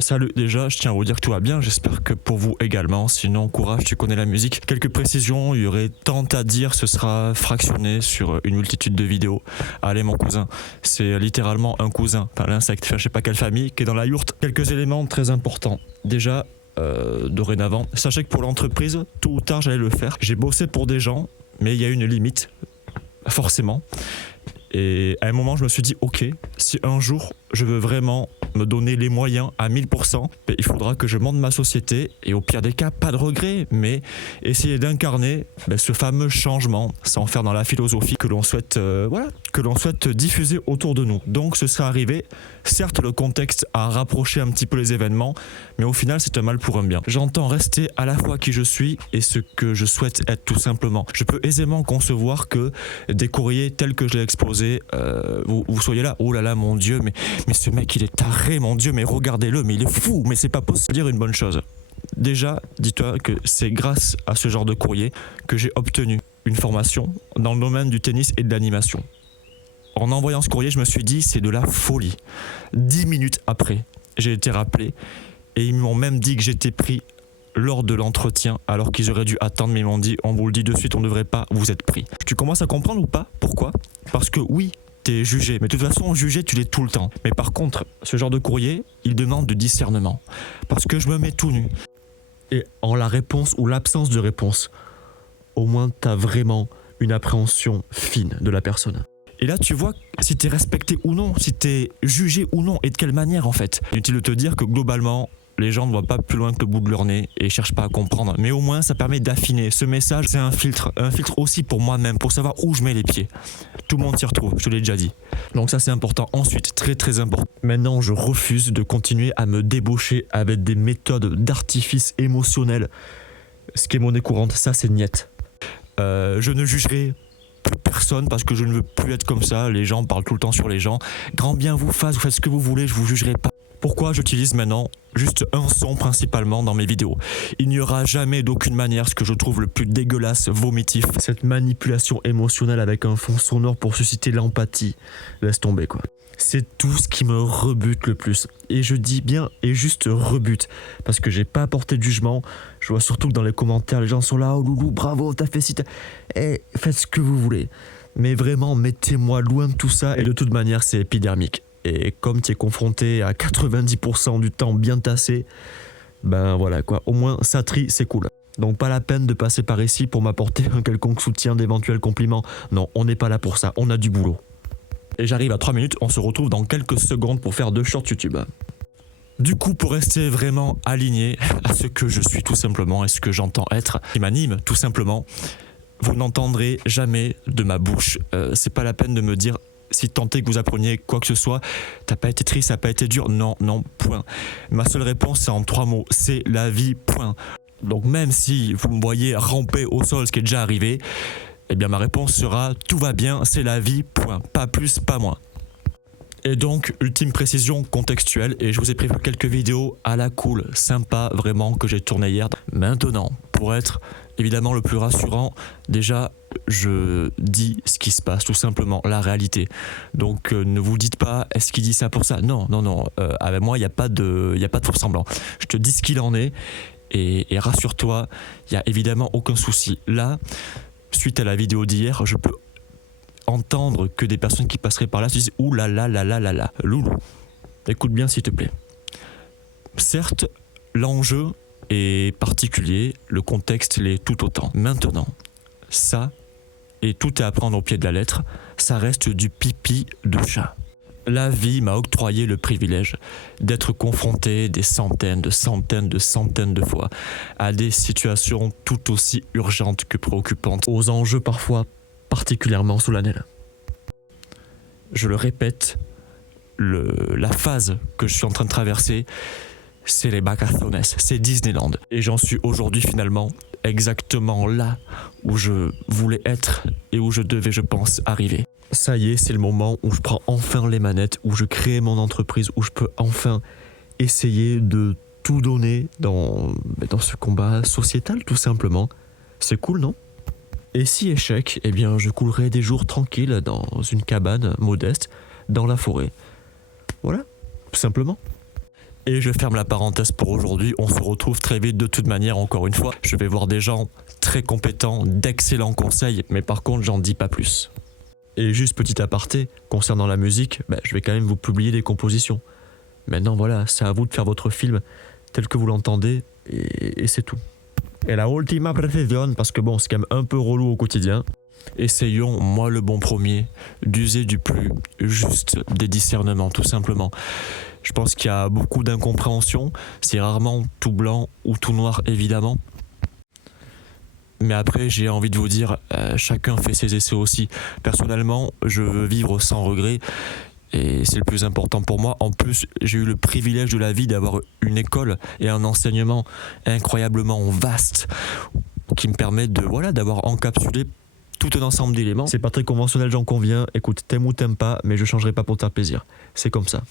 Salut, déjà, je tiens à vous dire que tout va bien, j'espère que pour vous également, sinon courage, tu connais la musique. Quelques précisions, il y aurait tant à dire, ce sera fractionné sur une multitude de vidéos. Allez mon cousin, c'est littéralement un cousin, enfin l'insecte, enfin, je sais pas quelle famille, qui est dans la yourte. Quelques éléments très importants. Déjà, dorénavant, sachez que pour l'entreprise, tôt ou tard j'allais le faire. J'ai bossé pour des gens, mais il y a une limite, forcément. Et à un moment, je me suis dit, ok, si un jour je veux vraiment me donner les moyens à 1000%, il faudra que je monte ma société et au pire des cas, pas de regret, mais essayer d'incarner ce fameux changement sans faire dans la philosophie que l'on souhaite, que l'on souhaite diffuser autour de nous. Donc ce sera arrivé. Certes, le contexte a rapproché un petit peu les événements, mais au final, c'est un mal pour un bien. J'entends rester à la fois qui je suis et ce que je souhaite être tout simplement. Je peux aisément concevoir que des courriers tels que je l'ai exposé, vous soyez là, oh là là, mon Dieu, mais ce mec il est taré, mon Dieu, mais regardez-le, mais il est fou, mais c'est pas possible. Dire une bonne chose. Déjà, dis-toi que c'est grâce à ce genre de courrier que j'ai obtenu une formation dans le domaine du tennis et de l'animation. En envoyant ce courrier, je me suis dit, c'est de la folie. 10 minutes après, j'ai été rappelé et ils m'ont même dit que j'étais pris lors de l'entretien, alors qu'ils auraient dû attendre, mais ils m'ont dit, on vous le dit de suite, on ne devrait pas, vous êtes pris. Tu commences à comprendre ou pas? Pourquoi? Parce que oui, t'es jugé, mais de toute façon, jugé, tu l'es tout le temps. Mais par contre, ce genre de courrier, il demande du discernement. Parce que je me mets tout nu. Et en la réponse ou l'absence de réponse, au moins t'as vraiment une appréhension fine de la personne. Et là, tu vois si t'es respecté ou non, si t'es jugé ou non, et de quelle manière en fait. Inutile de te dire que globalement, les gens ne voient pas plus loin que le bout de leur nez et cherchent pas à comprendre. Mais au moins, ça permet d'affiner. Ce message, c'est un filtre aussi pour moi-même, pour savoir où je mets les pieds. Tout le monde s'y retrouve, je te l'ai déjà dit. Donc ça, c'est important. Ensuite, très très important. Maintenant, je refuse de continuer à me débaucher avec des méthodes d'artifice émotionnel. Ce qui est monnaie courante, ça c'est niette. Je ne jugerai personne parce que je ne veux plus être comme ça. Les gens parlent tout le temps sur les gens. Grand bien vous fasse, vous faites ce que vous voulez, je vous jugerai pas. Pourquoi j'utilise maintenant juste un son principalement dans mes vidéos? Il n'y aura jamais d'aucune manière ce que je trouve le plus dégueulasse, vomitif. Cette manipulation émotionnelle avec un fond sonore pour susciter l'empathie. Laisse tomber quoi. C'est tout ce qui me rebute le plus. Et je dis bien et juste rebute. Parce que j'ai pas apporté de jugement. Je vois surtout que dans les commentaires, les gens sont là, oh loulou, bravo, t'as fait ci, faites ce que vous voulez. Mais vraiment, mettez-moi loin de tout ça. Et de toute manière, c'est épidermique. Et comme tu es confronté à 90% du temps bien tassé, ben voilà quoi, au moins ça trie, c'est cool. Donc pas la peine de passer par ici pour m'apporter un quelconque soutien d'éventuels compliments. Non, on n'est pas là pour ça, on a du boulot. Et j'arrive à 3 minutes, on se retrouve dans quelques secondes pour faire 2 shorts YouTube. Du coup, pour rester vraiment aligné à ce que je suis tout simplement et ce que j'entends être, qui m'anime tout simplement, vous n'entendrez jamais de ma bouche. C'est pas la peine de me dire si tant est que vous appreniez quoi que ce soit, t'as pas été triste, ça n'a pas été dur, non, point. Ma seule réponse c'est en 3 mots, c'est la vie, point. Donc même si vous me voyez ramper au sol, ce qui est déjà arrivé, eh bien ma réponse sera tout va bien, c'est la vie, point. Pas plus, pas moins. Et donc, ultime précision contextuelle, et je vous ai prévu quelques vidéos à la cool, sympa vraiment, que j'ai tourné hier. Maintenant, pour être évidemment le plus rassurant, déjà, je dis ce qui se passe, tout simplement, la réalité. Donc, ne vous dites pas, est-ce qu'il dit ça pour ça? Non, avec moi, il n'y a pas de faux semblant. Je te dis ce qu'il en est, et rassure-toi, il n'y a évidemment aucun souci. Là, suite à la vidéo d'hier, je peux entendre que des personnes qui passeraient par là se disent ouh là là là là là là, loulou, écoute bien s'il te plaît. Certes, l'enjeu est particulier, le contexte l'est tout autant. Maintenant, ça, et tout est à prendre au pied de la lettre, ça reste du pipi de chat. La vie m'a octroyé le privilège d'être confronté des centaines de fois à des situations tout aussi urgentes que préoccupantes, aux enjeux parfois particulièrement solennel. Je le répète, la phase que je suis en train de traverser, c'est les vacaciones, c'est Disneyland. Et j'en suis aujourd'hui finalement exactement là où je voulais être et où je devais, je pense, arriver. Ça y est, c'est le moment où je prends enfin les manettes, où je crée mon entreprise, où je peux enfin essayer de tout donner dans ce combat sociétal tout simplement. C'est cool, non ? Et si échec, eh bien je coulerai des jours tranquilles dans une cabane modeste dans la forêt. Voilà, tout simplement. Et je ferme la parenthèse pour aujourd'hui. On se retrouve très vite de toute manière, encore une fois. Je vais voir des gens très compétents, d'excellents conseils, mais par contre, j'en dis pas plus. Et juste petit aparté, concernant la musique, je vais quand même vous publier des compositions. Maintenant, voilà, c'est à vous de faire votre film tel que vous l'entendez, et c'est tout. Et la ultima précision, parce que bon, c'est quand même un peu relou au quotidien. Essayons, moi le bon premier, d'user du plus juste des discernements, tout simplement. Je pense qu'il y a beaucoup d'incompréhension, c'est rarement tout blanc ou tout noir, évidemment. Mais après, j'ai envie de vous dire, chacun fait ses essais aussi. Personnellement, je veux vivre sans regret. Et c'est le plus important pour moi. En plus, j'ai eu le privilège de la vie d'avoir une école et un enseignement incroyablement vaste qui me permet d'avoir encapsulé tout un ensemble d'éléments. C'est pas très conventionnel, j'en conviens. Écoute, t'aimes ou t'aimes pas, mais je changerai pas pour te faire plaisir. C'est comme ça.